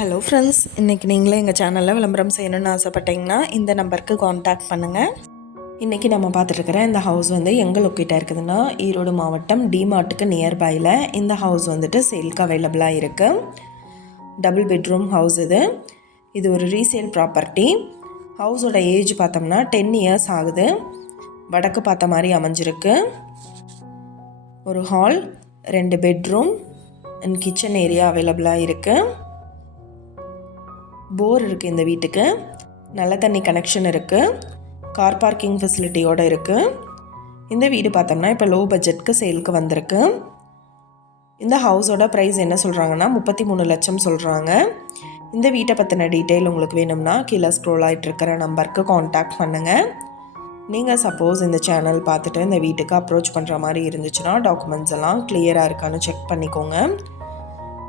Hello friends இன்றைக்கி நீங்களே எங்கள் சேனலில் விளம்பரம் செய்யணும்னு ஆசைப்பட்டீங்கன்னா இந்த நம்பருக்கு காண்டாக்ட் பண்ணுங்கள் இன்றைக்கி நம்ம பார்த்துட்ருக்கிற இந்த ஹவுஸ் வந்து எங்கே லொக்கேட்டாக இருக்குதுன்னா ஈரோடு மாவட்டம் டிமார்ட்டுக்கு நியர்பையில் இந்த ஹவுஸ் வந்துட்டு சேல்க்கு அவைலபிளாக இருக்குது டபுள் பெட்ரூம் ஹவுஸ் இது. இது ஒரு ரீசேல் ப்ராப்பர்ட்டி ஹவுஸோட ஏஜ் பார்த்தோம்னா டென் இயர்ஸ் ஆகுது. வடக்கு பார்த்த மாதிரி அமைஞ்சிருக்கு. ஒரு ஹால் ரெண்டு பெட்ரூம் அண்ட் கிச்சன் ஏரியா அவைலபிளாக இருக்குது போர் இருக்குது இந்த வீட்டுக்கு. நல்ல தண்ணி கனெக்ஷன் இருக்குது கார் பார்க்கிங் ஃபெசிலிட்டியோடு இருக்குது இந்த வீடு பார்த்தோம்னா இப்போ லோ பட்ஜெட்க்கு சேலுக்கு வந்திருக்கு. இந்த ஹவுஸோட ப்ரைஸ் என்ன சொல்கிறாங்கன்னா முப்பத்தி மூணு லட்சம் சொல்கிறாங்க இந்த வீட்டை பற்றின டீட்டெயில் உங்களுக்கு வேணும்னா கீழே ஸ்க்ரோல் ஆகிட்டுருக்கிற நம்பருக்கு காண்டாக்ட் பண்ணுங்கள் நீங்கள் சப்போஸ் இந்த சேனல் பார்த்துட்டு இந்த வீட்டுக்கு அப்ரோச் பண்ணுற மாதிரி இருந்துச்சுன்னா டாக்குமெண்ட்ஸ் எல்லாம் கிளியராக இருக்கான்னு செக் பண்ணிக்கோங்க.